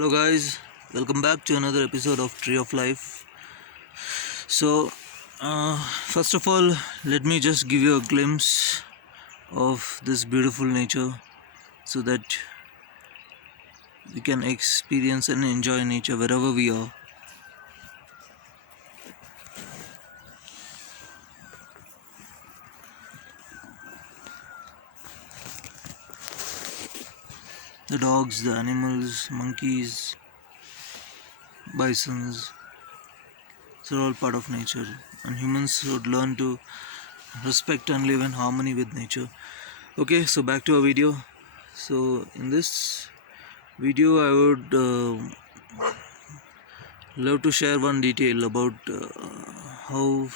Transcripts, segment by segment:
Hello, guys. Welcome back to another episode of Tree of Life. So, first of all, let me just give you a glimpse of this beautiful nature so that we can experience and enjoy nature wherever we are. The dogs, the animals, monkeys, bisons, they're all part of nature, and humans should learn to respect and live in harmony with nature. Okay, so back to our video. So, in this video, I would love to share one detail about how.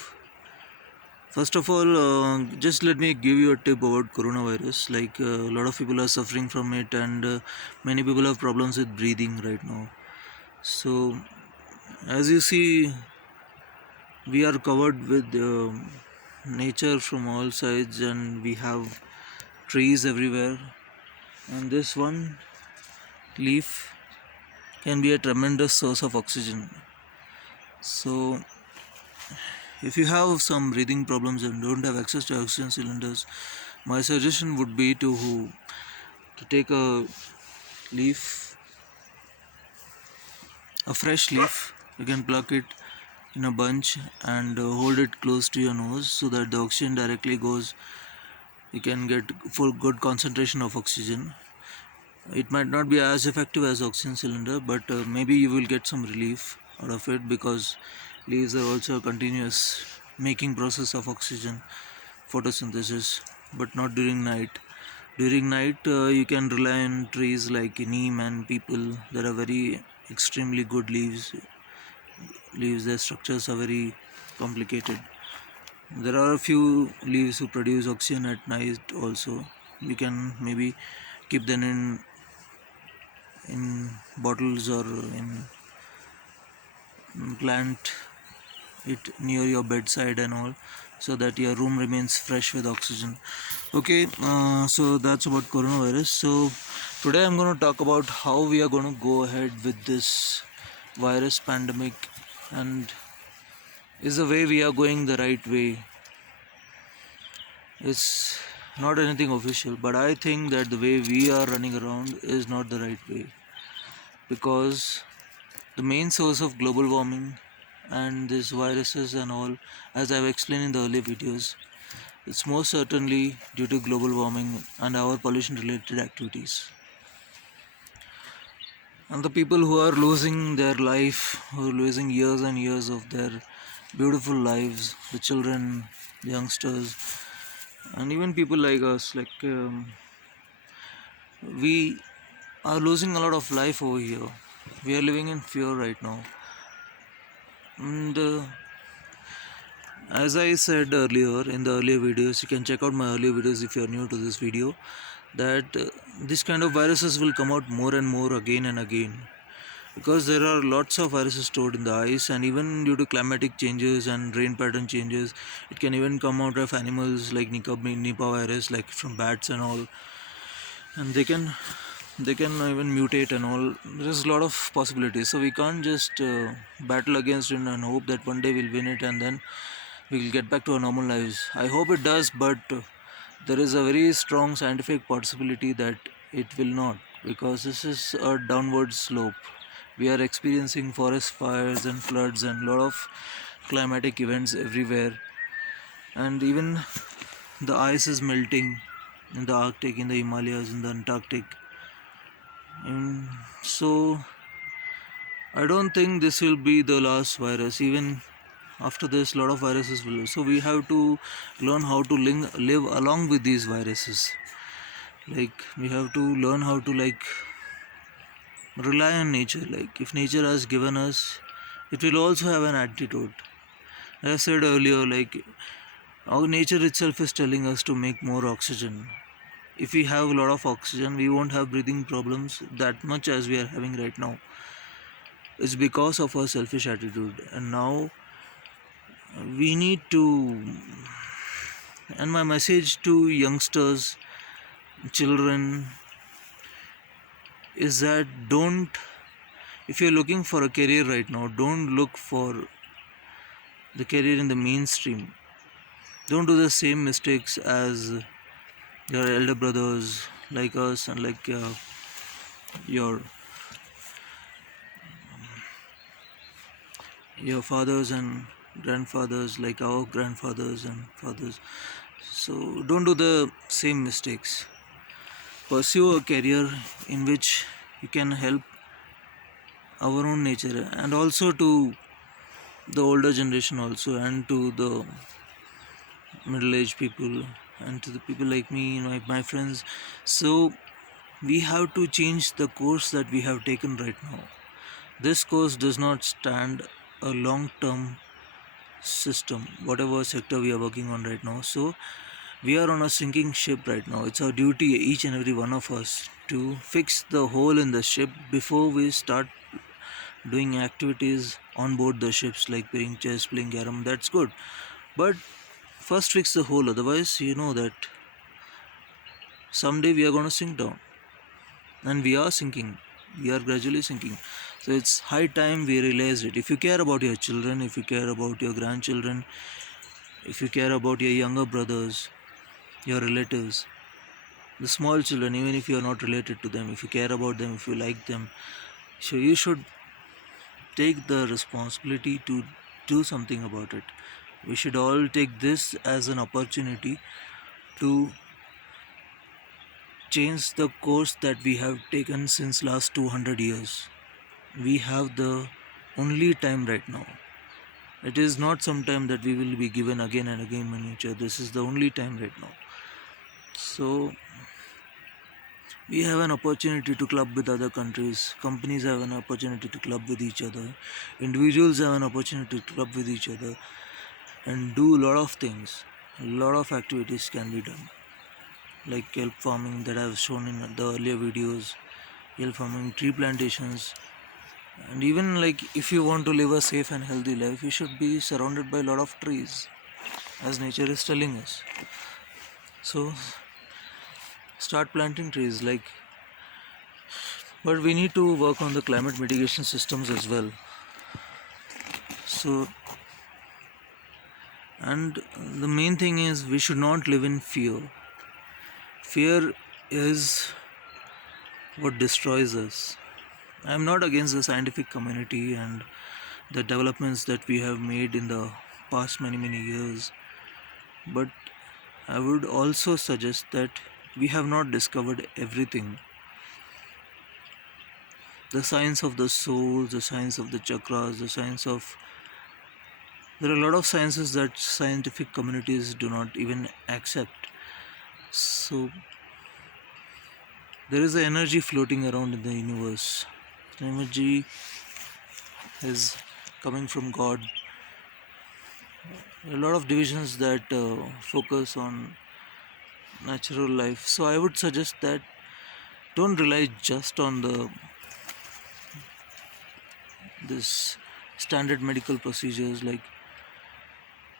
First of all, just let me give you a tip about coronavirus. Like a lot of people are suffering from it, and many people have problems with breathing right now. So, as you see, we are covered with nature from all sides, and we have trees everywhere. And this one leaf can be a tremendous source of oxygen. So, if you have some breathing problems and don't have access to oxygen cylinders, my suggestion would be to take a leaf, a fresh leaf. You can pluck it in a bunch and hold it close to your nose so that the oxygen directly goes. You can get full good concentration of oxygen. It might not be as effective as oxygen cylinder, but maybe you will get some relief out of it because leaves are also a continuous making process of oxygen photosynthesis, but not during night. During night, you can rely on trees like neem and people. There are very extremely good leaves. Their structures are very complicated. There are a few leaves who produce oxygen at night also. You can maybe keep them in bottles or in plant it near your bedside and all, so that your room remains fresh with oxygen. Okay, so that's about coronavirus. So today I'm going to talk about how we are going to go ahead with this virus pandemic, and is the way we are going the right way. It's not anything official, but I think that the way we are running around is not the right way, because the main source of global warming and these viruses and all, as I've explained in the earlier videos, it's most certainly due to global warming and our pollution related activities. And the people who are losing their life, who are losing years and years of their beautiful lives, the children, the youngsters, and even people like us, we are losing a lot of life over here. We are living in fear right now. And as I said earlier in the earlier videos, you can check out my earlier videos if you are new to this video, that this kind of viruses will come out more and more again and again, because there are lots of viruses stored in the ice, and even due to climatic changes and rain pattern changes, it can even come out of animals like Nipah virus, like from bats and all, and they can even mutate and all. There's a lot of possibilities, so we can't just battle against it and hope that one day we'll win it and then we'll get back to our normal lives. I hope it does, but there is a very strong scientific possibility that it will not, because this is a downward slope. We are experiencing forest fires and floods and a lot of climatic events everywhere, and even the ice is melting in the Arctic, in the Himalayas, in the Antarctic. And so I don't think this will be the last virus. Even after this, a lot of viruses will. So we have to learn how to live along with these viruses. Like we have to learn how to rely on nature. Like if nature has given us, it will also have an antidote. As I said earlier, like our nature itself is telling us to make more oxygen. If we have a lot of oxygen, we won't have breathing problems that much as we are having right now. It's because of our selfish attitude, and now we need to. And my message to youngsters, children, is that don't If you're looking for a career right now, don't look for the career in the mainstream. Don't do the same mistakes as your elder brothers like us and like your your fathers and grandfathers, like our grandfathers and fathers. So don't do the same mistakes. Pursue a career in which you can help our own nature, and also to the older generation also, and to the middle-aged people, and to the people like me, my friends. So we have to change the course that we have taken right now. This course does not stand a long-term system, whatever sector we are working on right now. So we are on a sinking ship right now. It's our duty, each and every one of us, to fix the hole in the ship before we start doing activities on board the ships, like playing chess, playing carom. That's good, but first fix the hole. Otherwise, you know that someday we are going to sink down, and we are sinking. We are gradually sinking. So it's high time we realize it. If you care about your children, if you care about your grandchildren, if you care about your younger brothers, your relatives, the small children, even if you are not related to them, if you care about them, if you like them, so you should take the responsibility to do something about it. We should all take this as an opportunity to change the course that we have taken since last 200 years. We have the only time right now. It is not some time that we will be given again and again in future. This is the only time right now. So we have an opportunity to club with other countries. Companies have an opportunity to club with each other. Individuals have an opportunity to club with each other and do a lot of things. A lot of activities can be done, like kelp farming that I've shown in the earlier videos, kelp farming, tree plantations, and even like if you want to live a safe and healthy life, you should be surrounded by a lot of trees, as nature is telling us. So start planting trees, like, but we need to work on the climate mitigation systems as well. So, and the main thing is we should not live in fear. Fear is what destroys us. I am not against the scientific community and the developments that we have made in the past many years, but I would also suggest that we have not discovered everything. The science of the soul, the science of the chakras, the science of, there are a lot of sciences that scientific communities do not even accept. So there is an energy floating around in the universe. The energy is coming from God. There are a lot of divisions that focus on natural life. So I would suggest that don't rely just on this standard medical procedures. Like,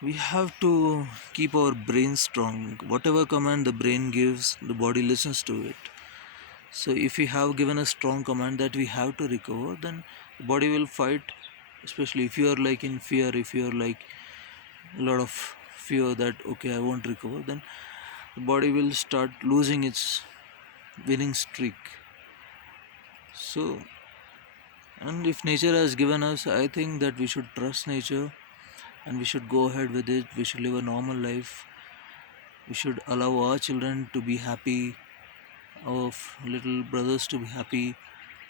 we have to keep our brain strong. Whatever command the brain gives, the body listens to it. So if we have given a strong command that we have to recover, then the body will fight. Especially if you are like in fear, if you are like a lot of fear that okay, I won't recover, then the body will start losing its winning streak. So, and if nature has given us, I think that we should trust nature and we should go ahead with it. We should live a normal life. We should allow our children to be happy, our little brothers to be happy,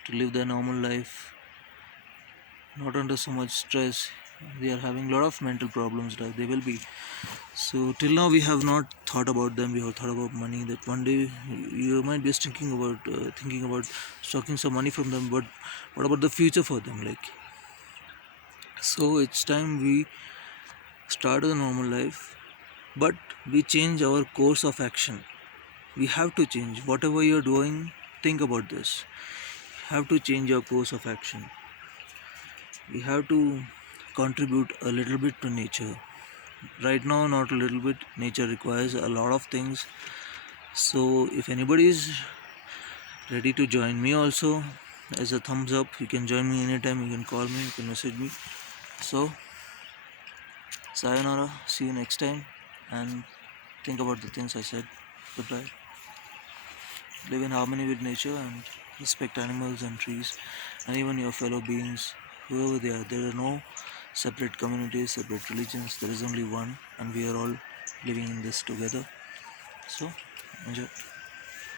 to live their normal life, not under so much stress. They are having a lot of mental problems, like they will be. So till now we have not thought about them. We have thought about money. That one day you might be thinking about stocking some money from them. But what about the future for them? Like, so it's time we start a normal life, but we change our course of action. We have to change whatever you're doing. Think about this. You have to change your course of action. We have to contribute a little bit to nature. Right now, not a little bit. Nature requires a lot of things. So if anybody is ready to join me also, as a thumbs up. You can join me anytime, you can call me, you can message me. So sayonara, see you next time, and think about the things I said. Goodbye. Live in harmony with nature and respect animals and trees and even your fellow beings, whoever they are. There are no separate communities, separate religions. There is only one, and we are all living in this together. So enjoy.